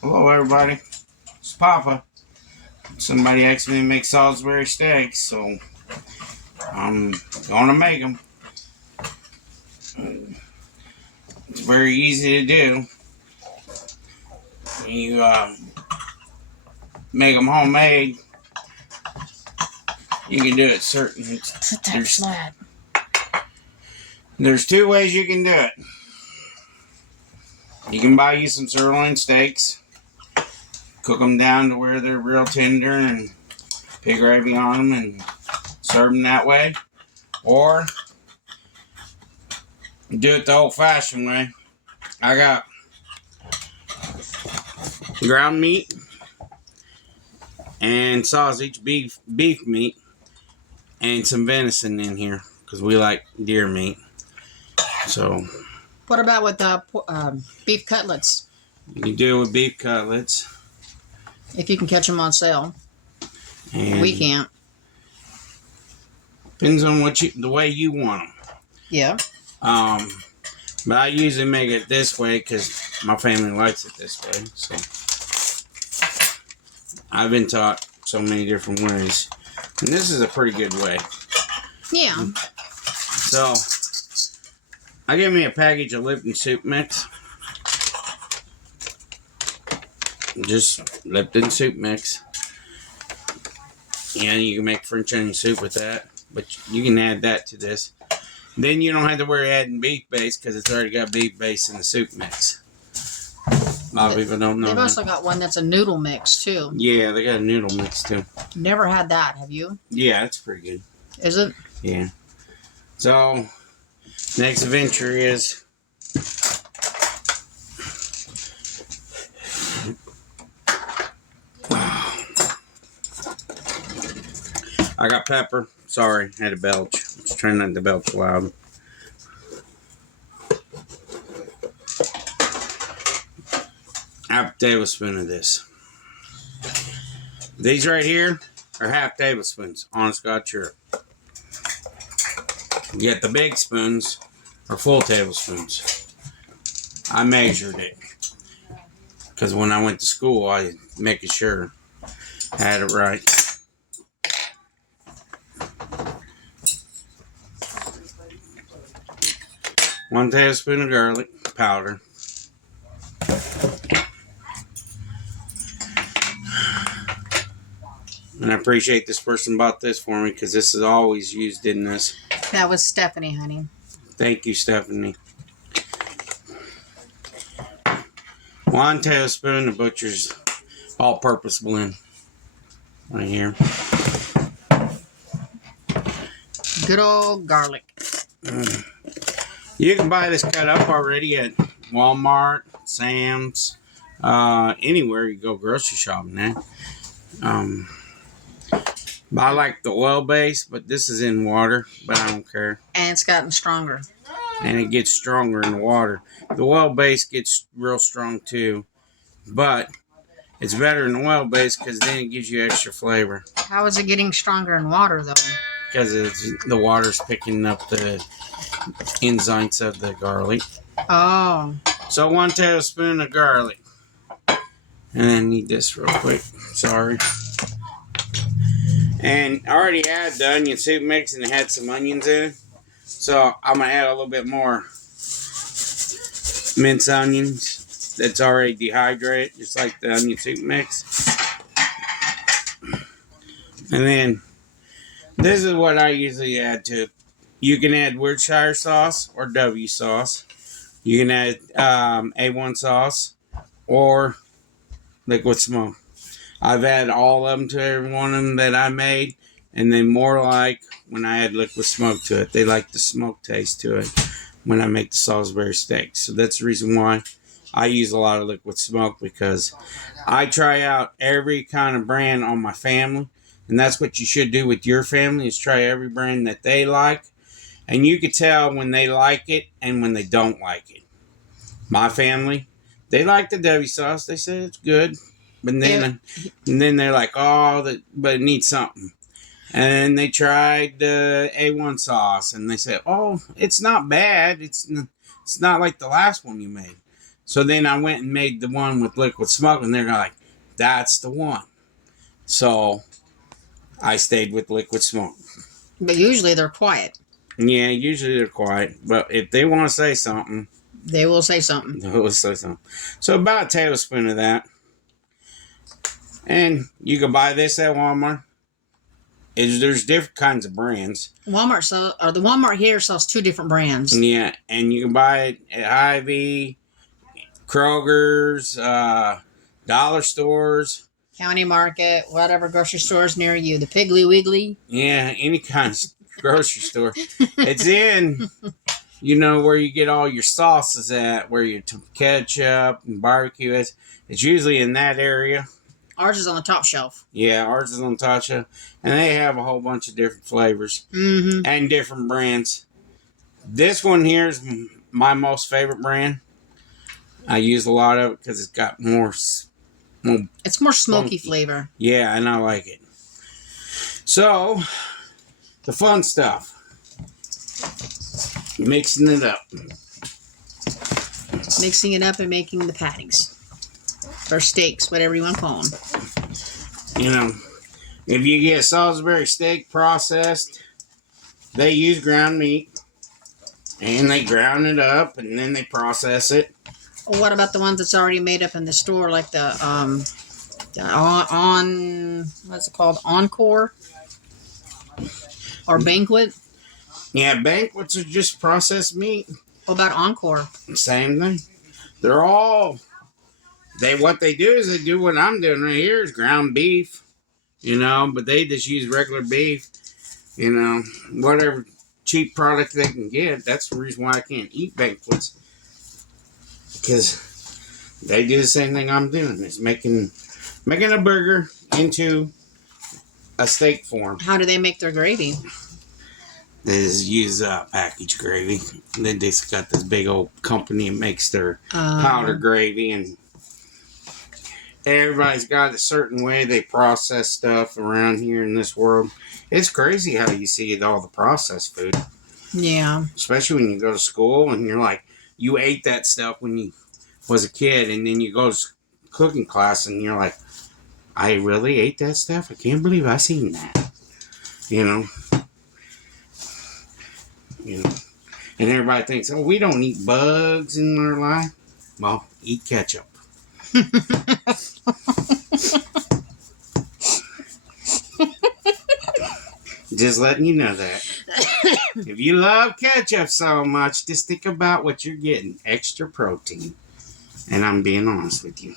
Hello, everybody. It's Papa. Somebody asked me to make Salisbury steaks, so I'm gonna make them. It's very easy to do. You make them homemade. You can do it certain. There's two ways you can do it. You can buy you some sirloin steaks, cook them down to where they're real tender, and pig gravy on them, and serve them that way. Or do it the old-fashioned way. I got ground meat and sausage, beef meat, and some venison in here because we like deer meat. So, what about with the beef cutlets? You can do it with beef cutlets if you can catch them on sale. And we can't. Depends on the way you want them. Yeah. But I usually make it this way because my family likes it this way. So I've been taught so many different ways, and this is a pretty good way. Yeah. So I gave me a package of Lipton soup mix. Just Lipton soup mix. And you can make French onion soup with that, but you can add that to this. Then you don't have to worry adding beef base because it's already got beef base in the soup mix. A lot of people don't know. They've also got one that's a noodle mix too. Yeah, they got a noodle mix too. Never had that, have you? Yeah, it's pretty good. Is it? Yeah. So, next adventure is I got pepper. Sorry, had a belch. I was trying not to belch loud. Half a tablespoon of this. These right here are half tablespoons. Honest God, sure. Yet the big spoons are full tablespoons. I measured it because when I went to school, I making sure I had it right. One tablespoon of garlic powder. And I appreciate this person bought this for me because this is always used in this. That was Stephanie, honey. Thank you, Stephanie. 1 tablespoon of Butcher's all-purpose blend. Right here. Good old garlic. You can buy this cut up already at Walmart, Sam's, anywhere you go grocery shopping now. I like the oil base, but this is in water, but I don't care. And it's gotten stronger. And it gets stronger in the water. The oil base gets real strong too, but it's better in the oil base because then it gives you extra flavor. How is it getting stronger in water though? Because the water's picking up the enzymes of the garlic. Oh. So 1 tablespoon of garlic. And I need this real quick. Sorry. And I already had the onion soup mix and it had some onions in it. So I'm going to add a little bit more minced onions that's already dehydrated, just like the onion soup mix. And then this is what I usually add to it. You can add Worcestershire sauce or W sauce. You can add A1 sauce or liquid smoke. I've added all of them to every one of them that I made, and they more like when I add liquid smoke to it. They like the smoke taste to it when I make the Salisbury steak. So that's the reason why I use a lot of liquid smoke, because I try out every kind of brand on my family, and that's what you should do with your family, is try every brand that they like, and you can tell when they like it and when they don't like it. My family, they like the W sauce. They say it's good. But then, and then they're like, oh, but it needs something. And they tried the A1 sauce, and they said, oh, it's not bad. It's not like the last one you made. So then I went and made the one with liquid smoke, and they're like, that's the one. So I stayed with liquid smoke. But usually they're quiet. Yeah, usually they're quiet, but if they want to say something, They will say something. they will say something. So about a tablespoon of that. And you can buy this at Walmart. There's different kinds of brands. The Walmart here sells 2 different brands. Yeah, and you can buy it at Hy-Vee, Kroger's, dollar stores. County Market, whatever grocery stores near you. The Piggly Wiggly. Yeah, any kind of grocery store. It's in, where you get all your sauces at, where your ketchup and barbecue is. It's usually in that area. Ours is on the top shelf. Yeah, ours is on the top shelf. And they have a whole bunch of different flavors and different brands. This one here is my most favorite brand. I use a lot of it because it's got more. It's more smoky flavor. Yeah, and I like it. So, the fun stuff. Mixing it up. Mixing it up and making the patties. Or steaks, whatever you want to call them. If you get Salisbury steak processed, they use ground meat. And they ground it up, and then they process it. Well, what about the ones that's already made up in the store, like the what's it called? Encore? Or Banquet? Yeah, banquets are just processed meat. What about Encore? Same thing. They're all... What they do is they do what I'm doing right here is ground beef. But they just use regular beef. Whatever cheap product they can get. That's the reason why I can't eat banquets. Because they do the same thing I'm doing. It's making a burger into a steak form. How do they make their gravy? They just use packaged gravy. They just got this big old company that makes their powder gravy, and everybody's got a certain way they process stuff around here in this world. It's crazy how you see all the processed food. Yeah. Especially when you go to school and you're like, you ate that stuff when you was a kid, and then you go to cooking class and you're like, I really ate that stuff? I can't believe I seen that. And everybody thinks, oh, we don't eat bugs in our life. Well, eat ketchup. Just letting you know that. If you love ketchup so much, just think about what you're getting. Extra protein. And I'm being honest with you.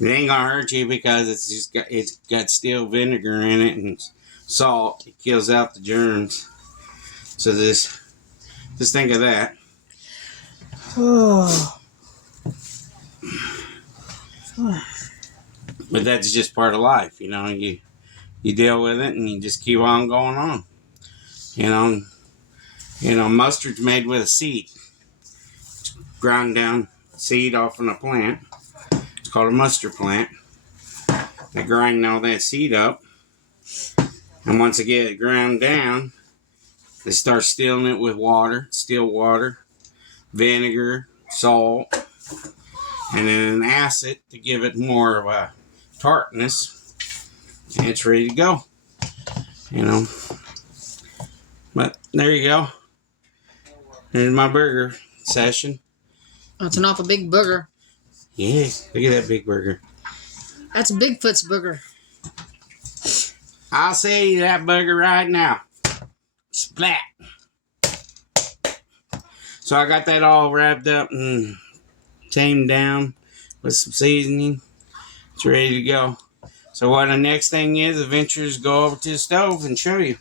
It ain't gonna hurt you because it's got still vinegar in it and salt. It kills out the germs. So just think of that. Oh. But that's just part of life, You deal with it and you just keep on going on. Mustard's made with a seed. It's ground down seed off in a plant. It's called a mustard plant. They grind all that seed up. And once they get it ground down, they start stilling it with still water, vinegar, salt, and then an acid to give it more of a tartness. And it's ready to go. But there you go. Here's my burger session. That's an awful big burger. Yeah, look at that big burger. That's Bigfoot's burger. I'll say that burger right now. Splat. So I got that all wrapped up and tamed down with some seasoning. It's ready to go. So what the next thing is, eventually is go over to the stove and show you.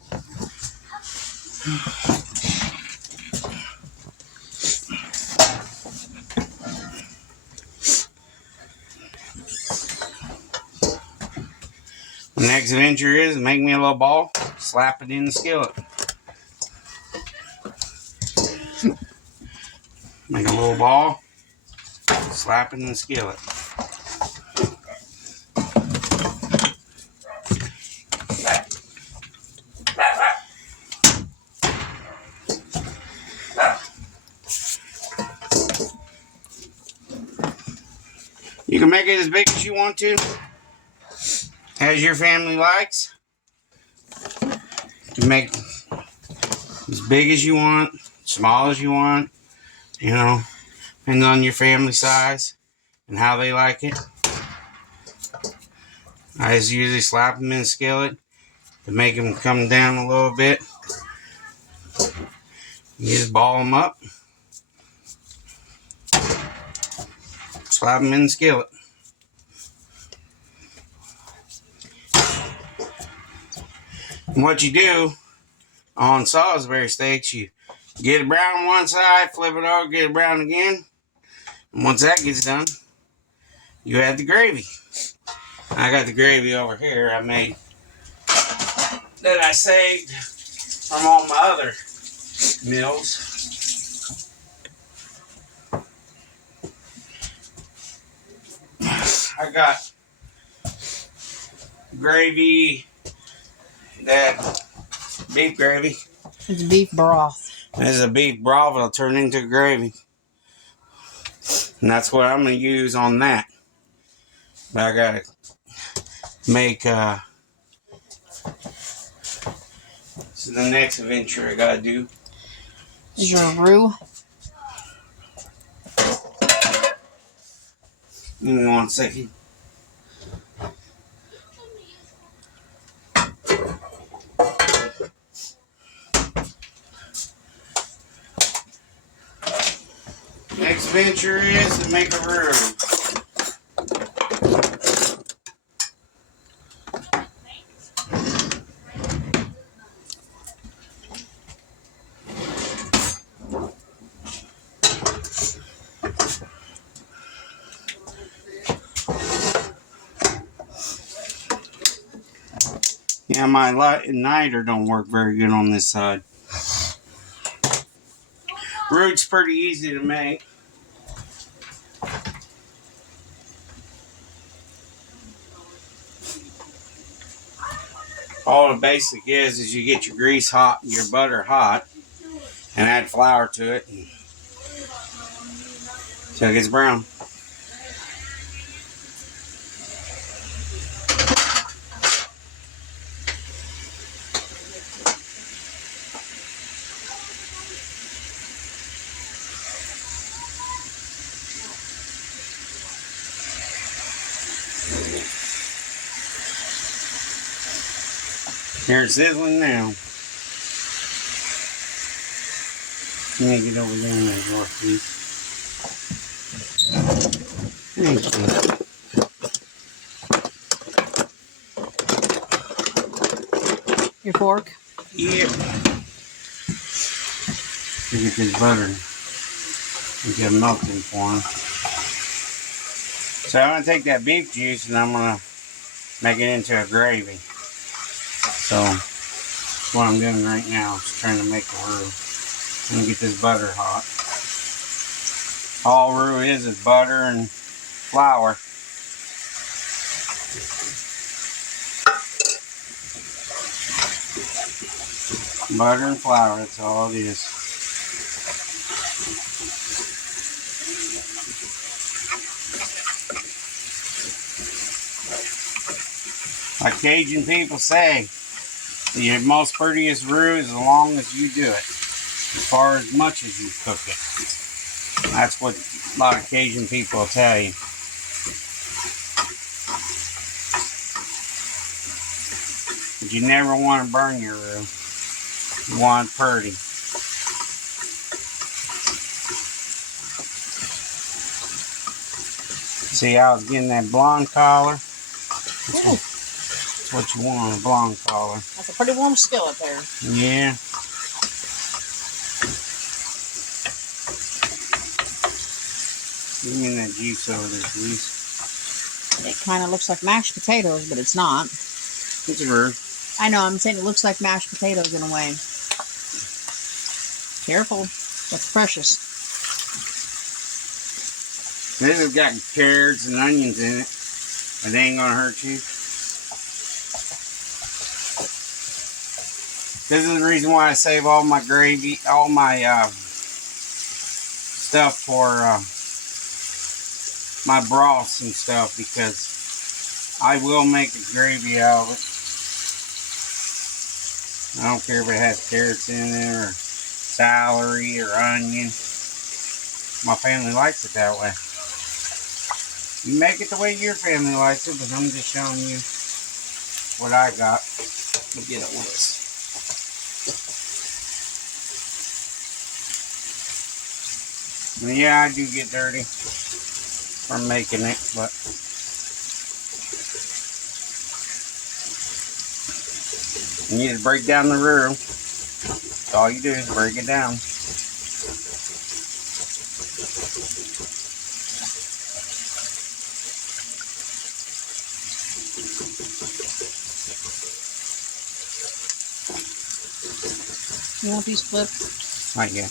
The next adventure is make me a little ball, slap it in the skillet. Make a little ball, slap it in the skillet. can make it as big as you want to, as your family likes. You can make as big as you want, small as you want, you know, depending on your family size and how they like it. I just usually slap them in the skillet to make them come down a little bit. You just ball them up, slap them in the skillet. And what you do on Salisbury steaks, you get it brown on one side, flip it over, get it brown again. And once that gets done, you add the gravy. I got the gravy over here I made that I saved from all my other meals. I got gravy, that beef gravy. It's beef broth. This is a beef broth that'll turn into gravy. And that's what I'm going to use on that. But I got to make, this is the next adventure I got to do. This is your roux. Give me 1 second. Next venture is to make a roux. Yeah, my niter don't work very good on this side. Roux's pretty easy to make. All the basic is you get your grease hot, your butter hot, and add flour to it until it gets brown. Here it's sizzling now. Let me get over there and that please. Thank you. Your fork? Yep. Get this butter and get melting for him. So I'm going to take that beef juice and I'm going to make it into a gravy. So that's what I'm doing right now, is trying to make a roux. I'm going to get this butter hot. All roux is butter and flour. Butter and flour, that's all it is. Like Cajun people say, the most prettiest roux is as long as you do it, as far as much as you cook it. That's what a lot of Cajun people will tell you. But you never want to burn your roux. You want it pretty. See how it's getting that blonde color? That's what you want, a blonde color. That's a pretty warm skillet there. Yeah. Give me that juice over there, please. It kind of looks like mashed potatoes, but it's not. It's a roux. I know, I'm saying it looks like mashed potatoes in a way. Careful, that's precious. This has got carrots and onions in it, but they ain't gonna hurt you. This is the reason why I save all my gravy, all my stuff for my broths and stuff, because I will make a gravy out of it. I don't care if it has carrots in it or celery or onion. My family likes it that way. You make it the way your family likes it, but I'm just showing you what I got. Let me get it with this. But yeah, I do get dirty from making it, but you need to break down the roux. That's all you do is break it down. You want these flipped? Not yet.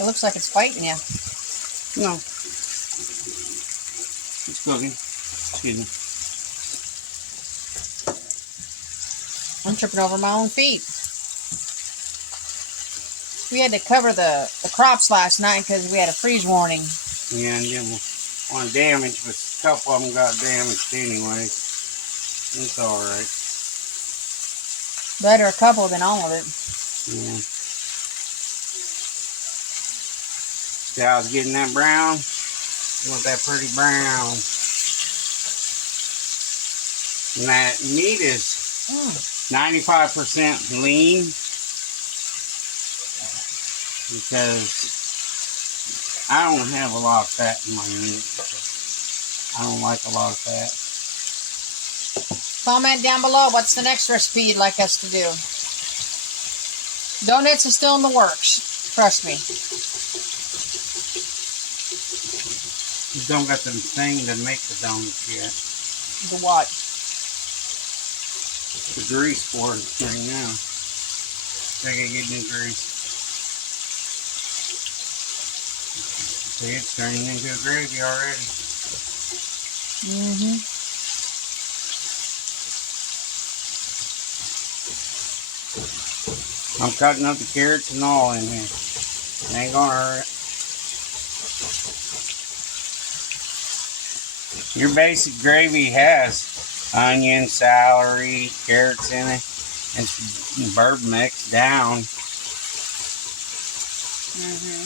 It looks like it's fighting you. No. It's cooking. Excuse me. I'm tripping over my own feet. We had to cover the crops last night because we had a freeze warning. Yeah, and then on damage, but a couple of them got damaged anyway. It's alright. Better a couple than all of it. Yeah. See how it's getting that brown? You want that pretty brown. And that meat is 95% lean, because I don't have a lot of fat in my meat. I don't like a lot of fat. Comment down below what's the next recipe you'd like us to do. Donuts is still in the works. Trust me. You don't got the thing to make the donuts yet. The what? The grease for it right now. I gotta get new grease. See, it's turning into a gravy already. Mm-hmm. I'm cutting up the carrots and all in here. It ain't gonna hurt. Your basic gravy has onion, celery, carrots in it. It's bourbon mixed down. Mm-hmm.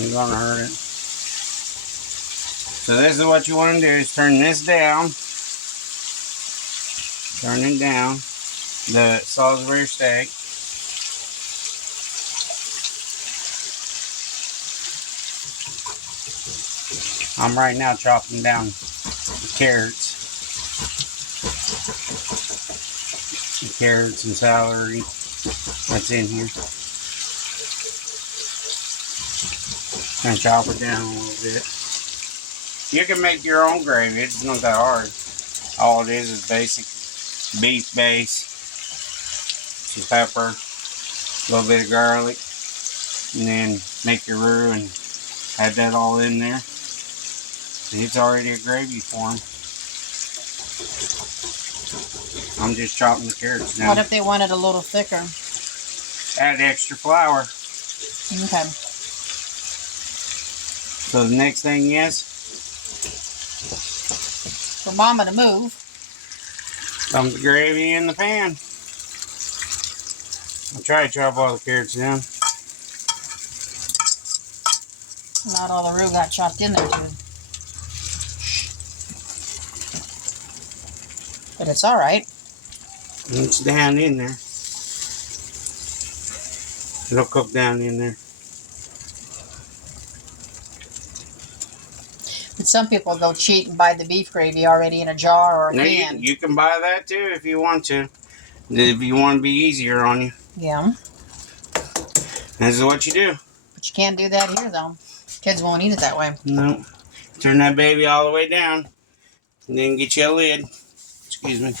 Ain't gonna hurt it. So this is what you want to do, is turn this down. Turn it down. The Salisbury steak. I'm right now chopping down the carrots. The carrots and celery that's in here. And chop it down a little bit. You can make your own gravy. It's not that hard. All it is basic beef base, some pepper, a little bit of garlic, and then make your roux and add that all in there. It's already a gravy form. I'm just chopping the carrots down. What if they wanted a little thicker? Add extra flour. Okay. So the next thing is, For Mama to move. dump the gravy in the pan. I'll try to chop all the carrots down. Not all the roux got chopped in there too. But it's alright. It's down in there. It'll cook down in there. But some people go cheat and buy the beef gravy already in a jar or a Now can. you can buy that too if you want to. If you want to be easier on you. Yeah. This is what you do. But you can't do that here though. Kids won't eat it that way. No. Turn that baby all the way down. And then get you a lid. Excuse me.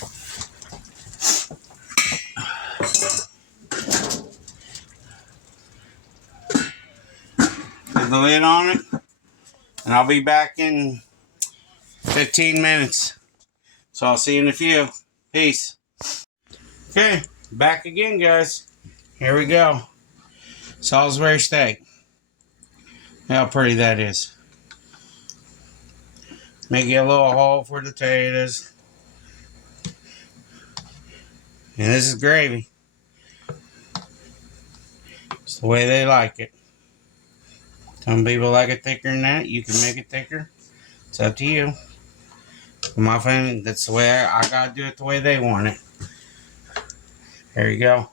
Put the lid on it. And I'll be back in 15 minutes. So I'll see you in a few. Peace. Okay, back again, guys. Here we go. Salisbury steak. Look how pretty that is. Make it a little hole for the potatoes. And this is gravy. It's the way they like it. Some people like it thicker than that. You can make it thicker. It's up to you. My family, that's the way I gotta do it the way they want it. There you go.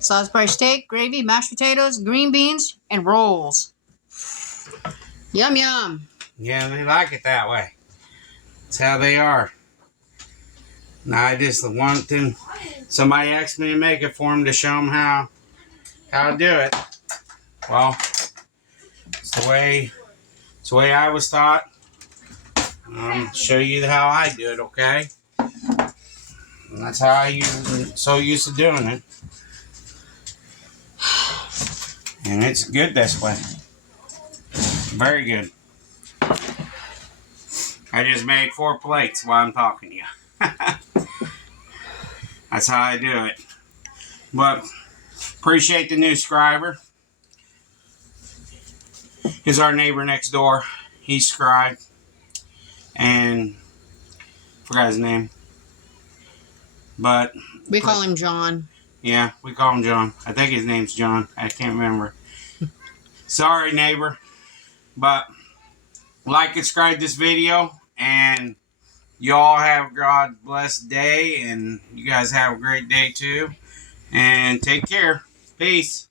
Salisbury steak, gravy, mashed potatoes, green beans, and rolls. Yum, yum. Yeah, they like it that way. That's how they are. Now I just want them. Somebody asked me to make it for them to show them how to do it. Well, it's the way I was taught. Show you how I do it, okay? And that's how I'm so used to doing it. And it's good this way. Very good. I just made 4 plates while I'm talking to you. That's how I do it. But appreciate the new subscriber. He's our neighbor next door. He's subscribed. And forgot his name. But We call him John. yeah, we call him John. I think his name's John. I can't remember. Sorry, neighbor. But like and subscribe this video. And y'all have a God blessed day. And you guys have a great day too. And take care. Peace.